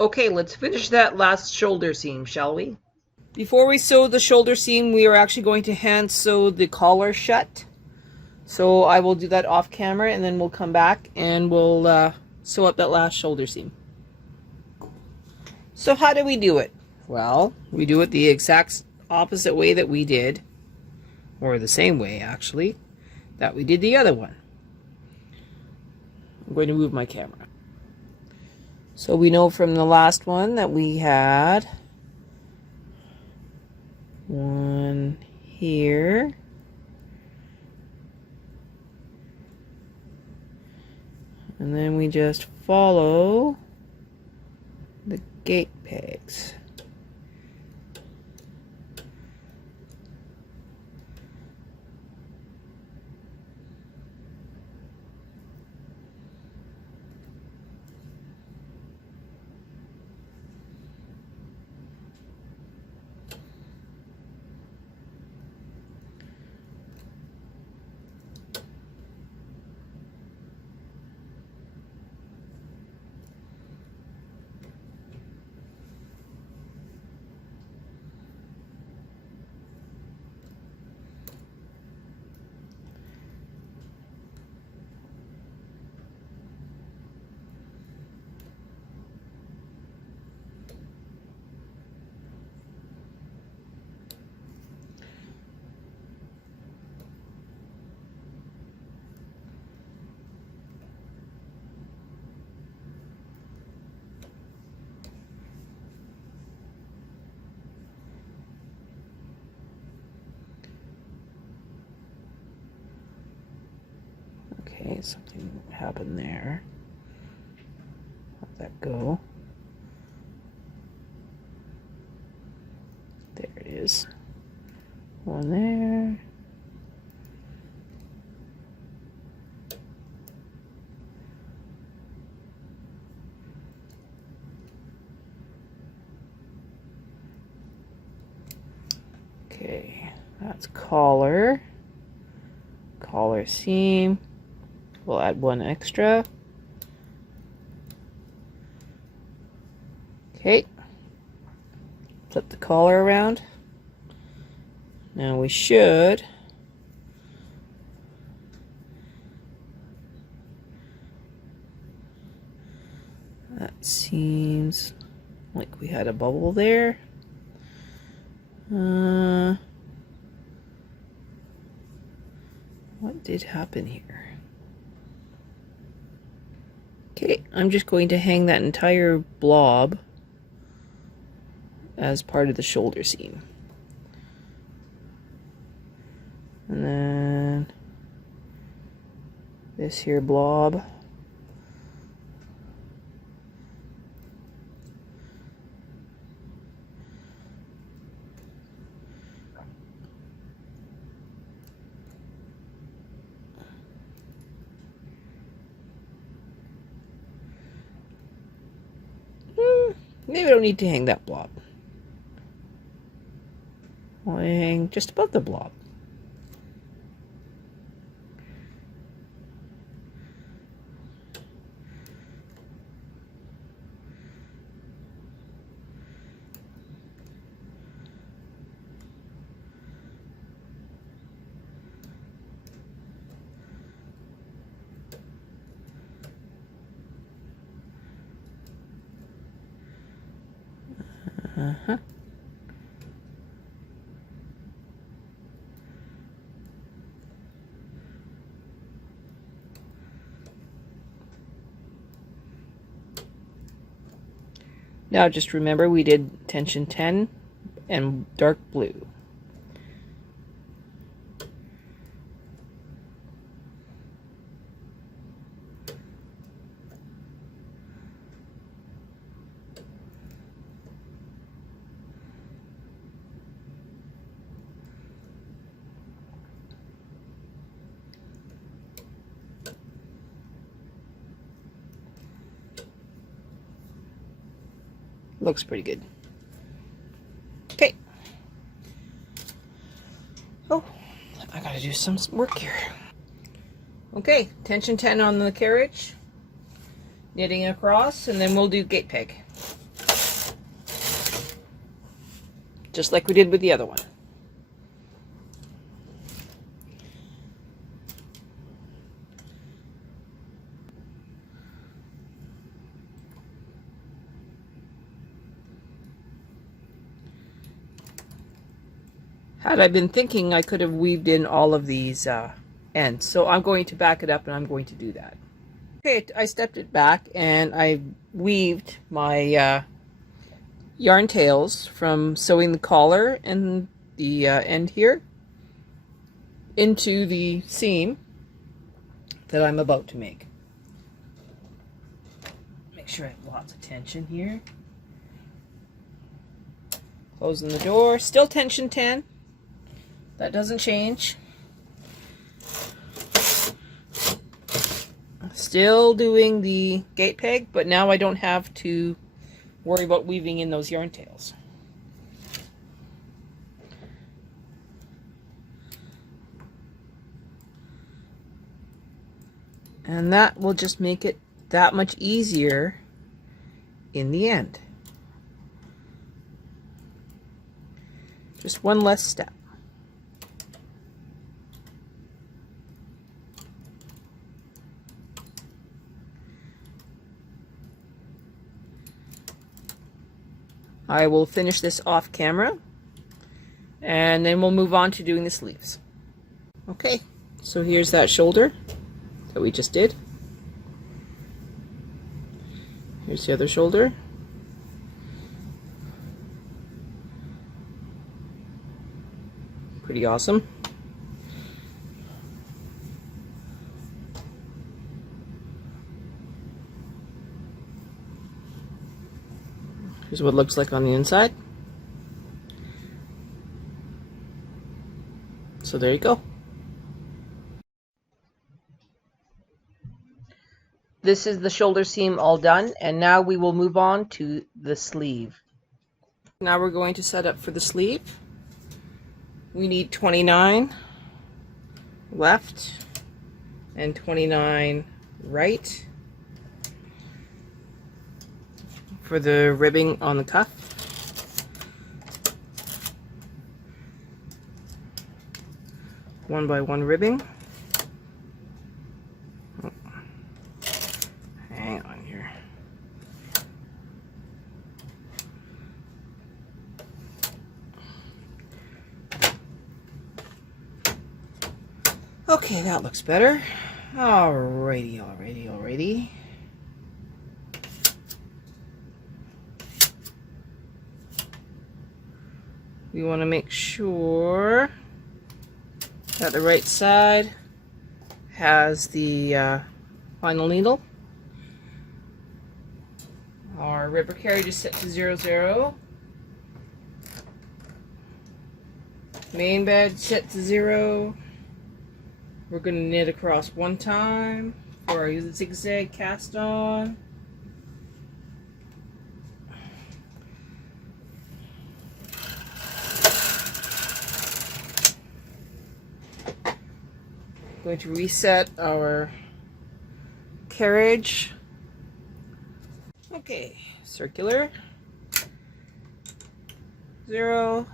Okay, let's finish that last shoulder seam, shall we? Before we sew the shoulder seam, we are actually going to hand sew the collar shut. So I will do that off camera, and then we'll come back and we'll sew up that last shoulder seam. So how do we do it? Well, we do it the exact opposite way that we did, or the same way actually, that we did the other one. I'm going to move my camera. So we know from the last one that we had one here, and then we just follow the gate pegs. Okay, something happened there. How'd that go? There it is. One there. Okay, that's collar. Collar seam. We'll add one extra. Okay. Flip the collar around. Now we should that seems like we had a bubble there. What did happen here? Okay, I'm just going to hang that entire blob as part of the shoulder seam. And then this here blob. Maybe I don't need to hang that blob. I'll hang just above the blob. Uh-huh. Now just remember we did tension 10 and dark blue. Looks pretty good. Okay. Oh, I gotta do some work here. Okay, tension 10 on the carriage, knitting across, and then we'll do gate peg. just like we did with the other one. Had I been thinking, I could have weaved in all of these ends. So I'm going to back it up and I'm going to do that. Okay, I stepped it back and I weaved my yarn tails from sewing the collar and the end here into the seam that I'm about to make. Make sure I have lots of tension here. Closing the door, still tension 10. That doesn't change. Still doing the gate peg, but now I don't have to worry about weaving in those yarn tails. And that will just make it that much easier in the end. Just one less step. I will finish this off camera and then we'll move on to doing the sleeves. Okay, so here's that shoulder that we just did. Here's the other shoulder. Pretty awesome. Here's what it looks like on the inside. So there you go. This is the shoulder seam all done, and now we will move on to the sleeve. Now we're going to set up for the sleeve. We need 29 left and 29 right for the ribbing on the cuff. One by one ribbing. Oh. Hang on here. Okay, that looks better. Alrighty. We want to make sure that the right side has the final needle. Our ribber carriage is set to 0, 0. Main bed set to 0. We're going to knit across one time for our zigzag cast on. Going to reset our carriage. Okay, circular. 0,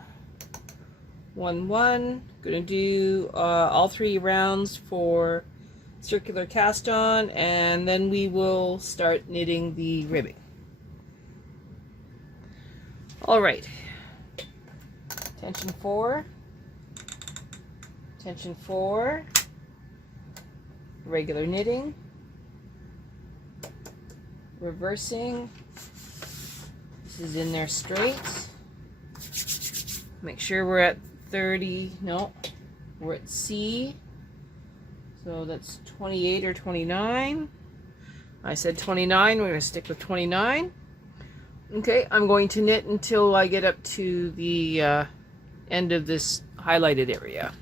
1, 1. Going to do all 3 rounds for circular cast on, and then we will start knitting the ribbing. All right. Tension 4. Tension 4. Regular knitting, reversing. This is in there straight. Make sure we're at 30. No, we're at C, so that's 28 or 29. I said 29. We're going to stick with 29. Okay, I'm going to knit until I get up to the end of this highlighted area.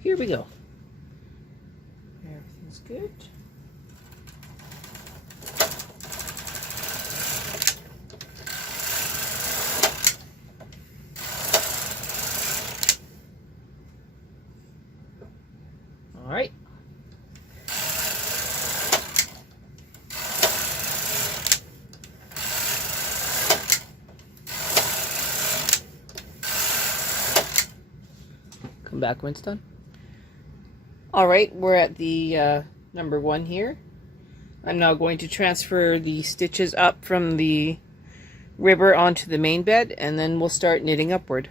Here we go. Everything's good. All right. come back when it's done. All right, we're at the number 1 here. I'm now going to transfer the stitches up from the ribber onto the main bed, and then we'll start knitting upward.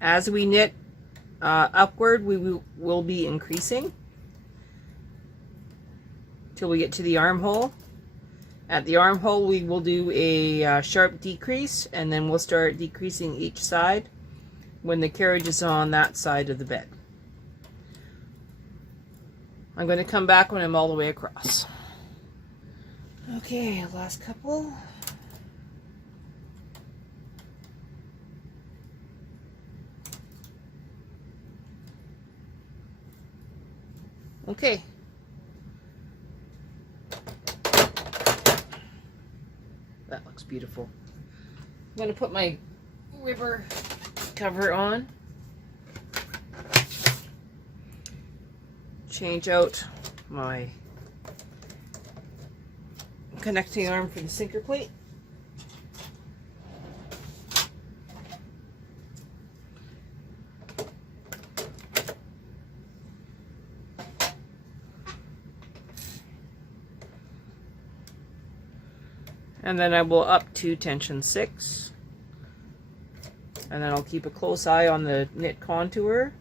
As we knit upward, we will be increasing till we get to the armhole. At the armhole, we will do a sharp decrease, and then we'll start decreasing each side when the carriage is on that side of the bed. I'm going to come back when I'm all the way across. Okay, last couple. Okay. That looks beautiful. I'm going to put my ribber cover on. Change out my connecting arm for the sinker plate. And then I will up to tension 6. And then I'll keep a close eye on the knit contour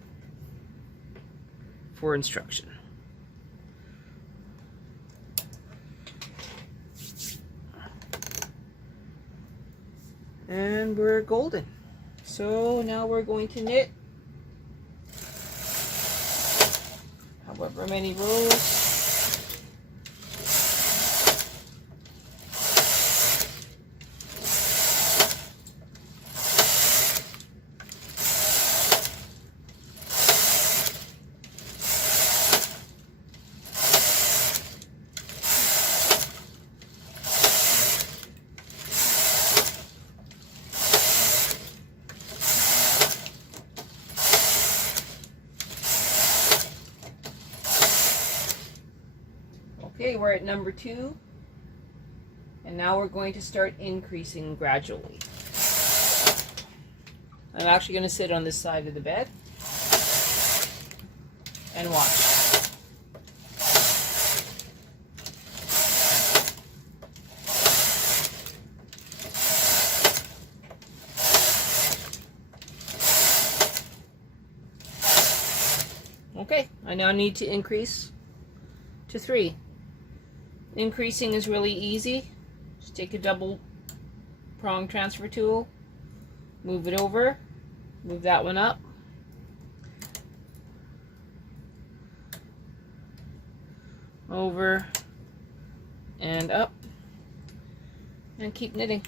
for instruction. And we're golden. So now we're going to knit however many rows. Okay, we're at number 2, and now we're going to start increasing gradually. I'm actually going to sit on this side of the bed and watch. Okay, I now need to increase to 3. Increasing is really easy. Just take a double prong transfer tool, move it over, move that one up, over and up, and keep knitting.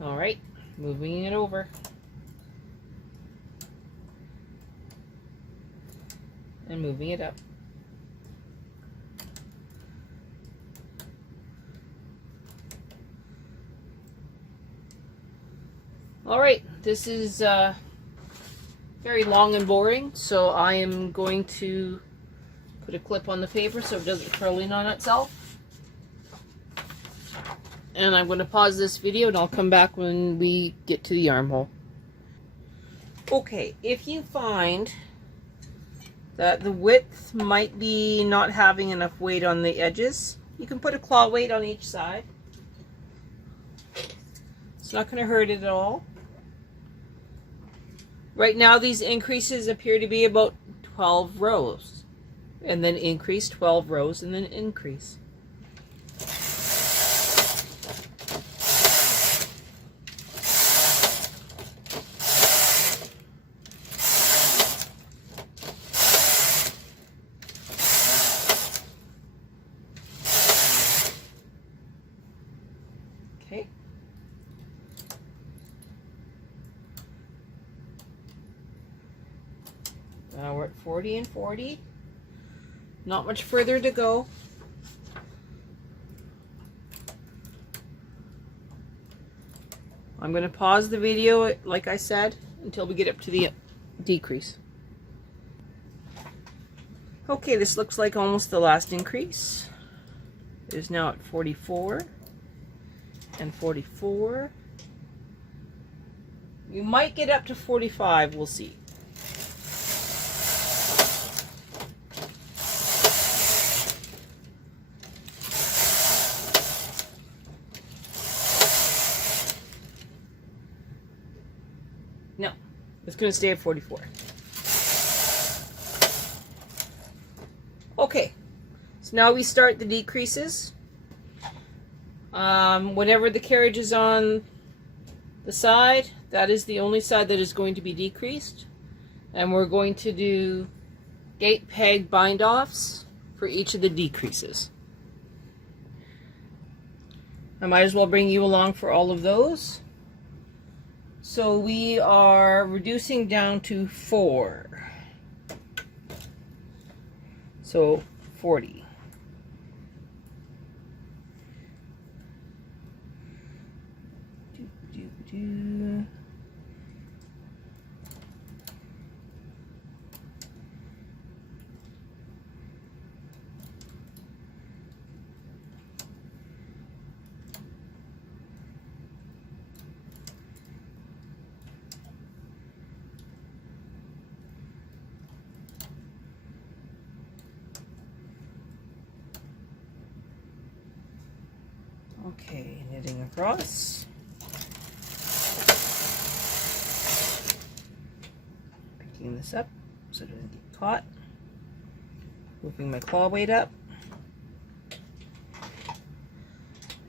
Alright, moving it over. And moving it up. Alright, this is very long and boring, so I am going to put a clip on the paper so it doesn't curl in on itself. And I'm going to pause this video and I'll come back when we get to the armhole. Okay, if you find that the width might be not having enough weight on the edges, you can put a claw weight on each side. It's not going to hurt it at all. Right now these increases appear to be about 12 rows. And then increase 12 rows and then increase. Okay. Now we're at 40 and 40. Not much further to go. I'm going to pause the video, like I said, until we get up to the decrease. Okay, this looks like almost the last increase. It is now at 44 and 44. You might get up to 45, we'll see. No, it's going to stay at 44. Okay, so now we start the decreases. Whenever the carriage is on the side, that is the only side that is going to be decreased. And we're going to do gate peg bind offs for each of the decreases. I might as well bring you along for all of those. So we are reducing down to 4. So 40. Okay, knitting across. Picking this up so it doesn't get caught. Moving my claw weight up.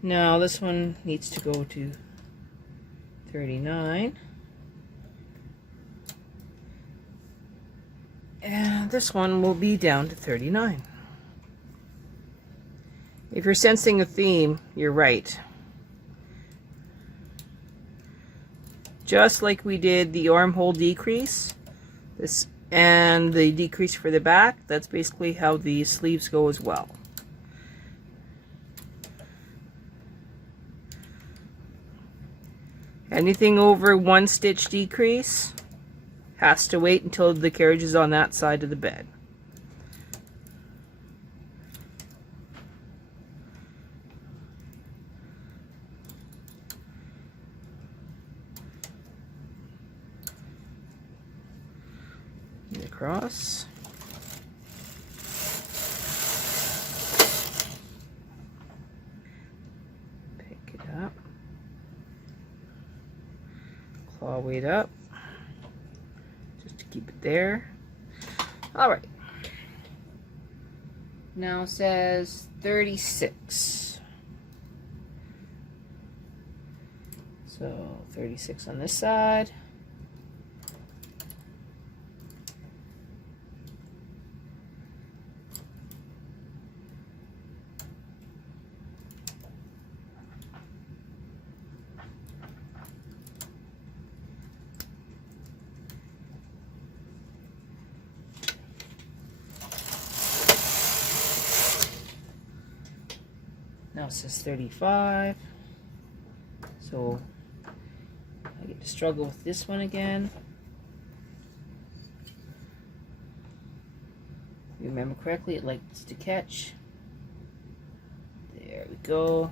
Now this one needs to go to 39. And this one will be down to 39. If you're sensing a theme, you're right. Just like we did the armhole decrease, this and the decrease for the back, that's basically how the sleeves go as well. Anything over 1 stitch decrease has to wait until the carriage is on that side of the bed. Across. Pick it up. Claw weight up. Just to keep it there. Alright. Now says 36. So 36 on this side. Now it says 35, so I get to struggle with this one again. If you remember correctly, it likes to catch. There we go.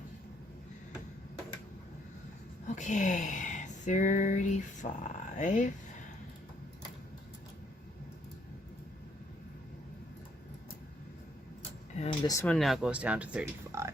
Okay, 35. And this one now goes down to 35.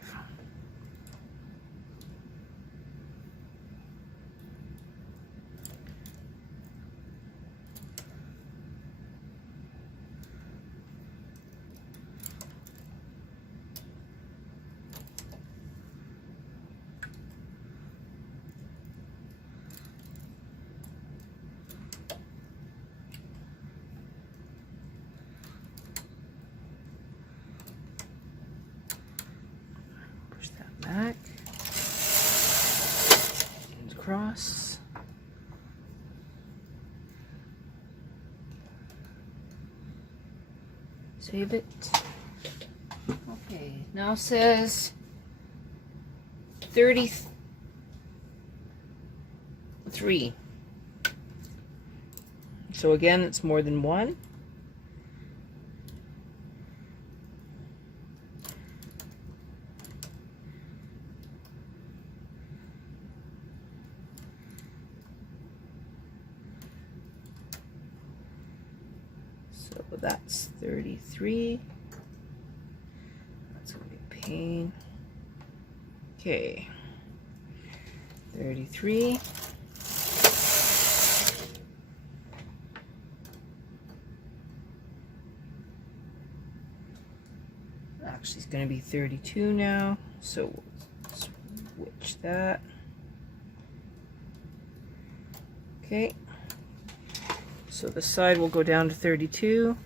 Back. across. Save it. Okay, now says 33. So again, it's more than one. So that's 33. That's going to be a pain. Okay. 33. Actually, it's going to be 32 now. So we'll switch that. Okay. So the side will go down to 32.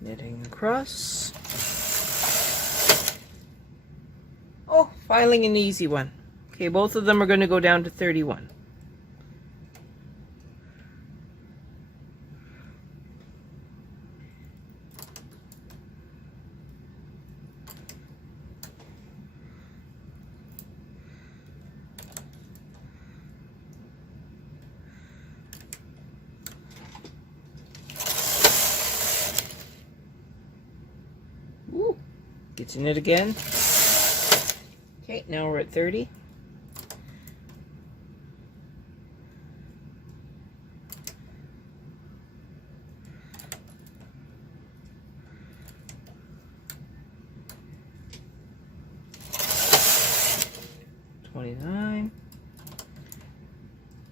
Knitting across. Oh, finally an easy one. Okay, both of them are going to go down to 31. Ooh, get to knit again. Okay, now we're at 30.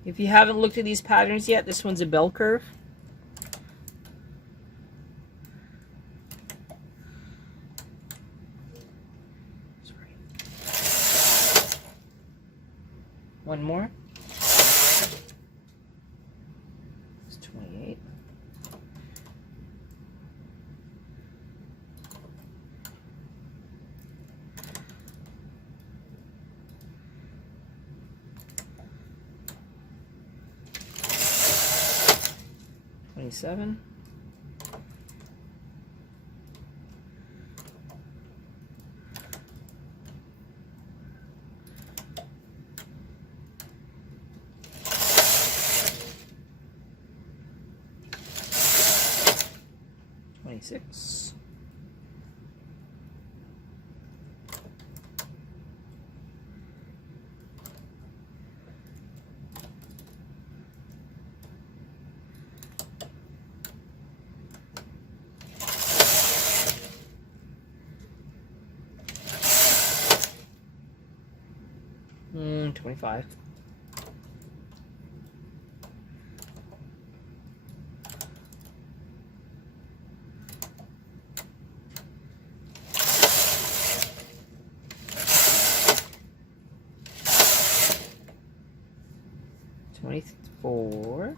If you haven't looked at these patterns yet, this one's a bell curve. Sorry. One more. It's 28. Seven. $26. $25. $24.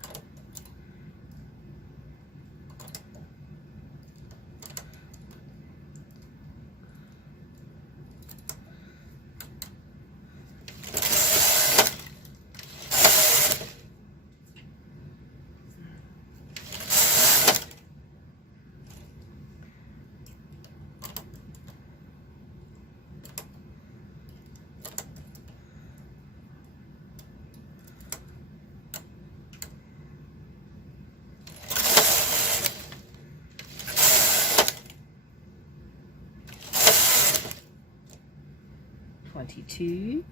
$22.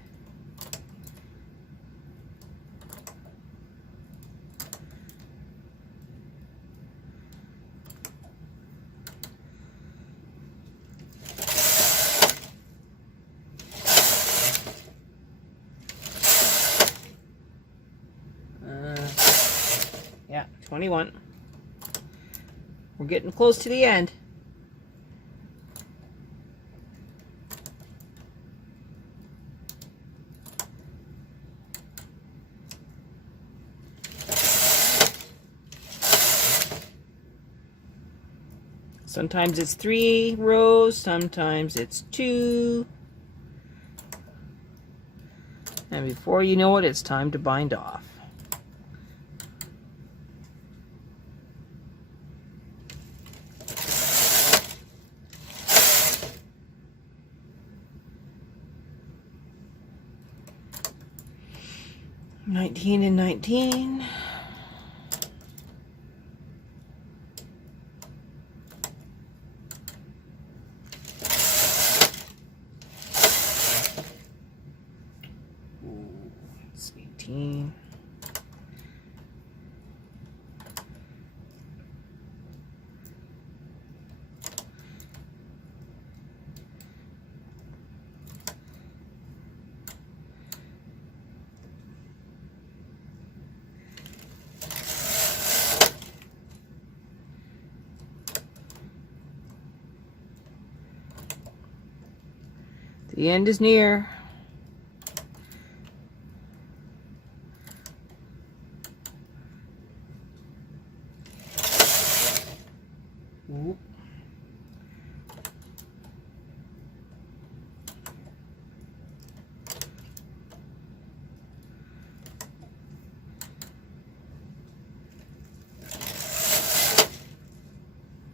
Yeah, 21. We're getting close to the end. Sometimes it's 3 rows, sometimes it's 2. And before you know it, it's time to bind off. $19 and $19. It's 18. The end is near. Ooh.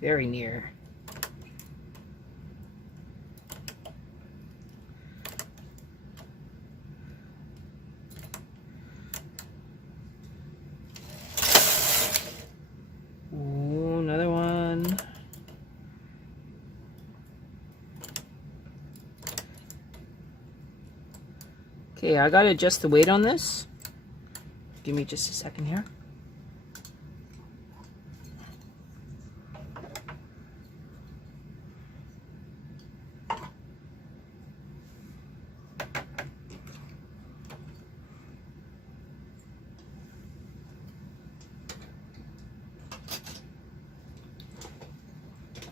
Very near. Ooh, another one. Okay, I gotta adjust the weight on this. Give me just a second here.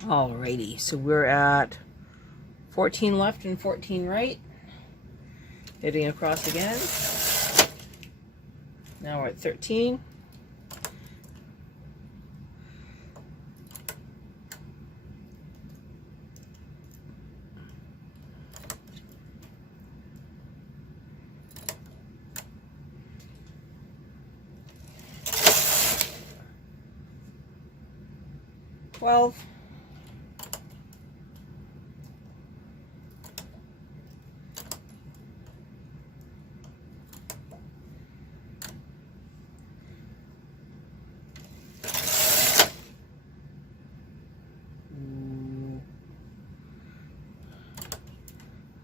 Alrighty, so we're at 14 left and 14 right. Hitting across again. Now we're at 13. $12.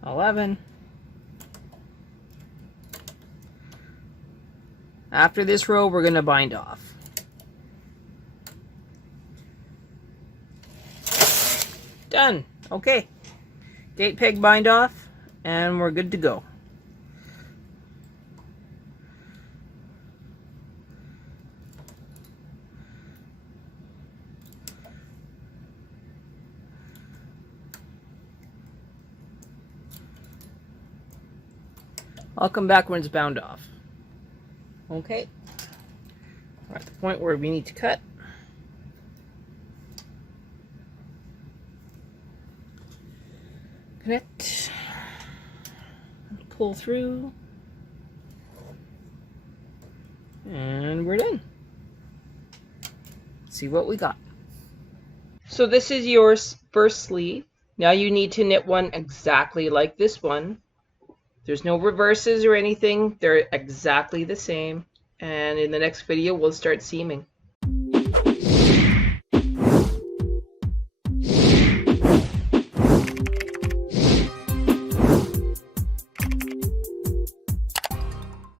$11. After this row, we're going to bind off. Done. Okay. Gate peg bind off, and we're good to go. I'll come back when it's bound off. Okay. We're at the point where we need to cut. Connect. Pull through. And we're done. Let's see what we got. So this is your first sleeve. Now you need to knit one exactly like this one. There's no reverses or anything. They're exactly the same. And in the next video, we'll start seaming.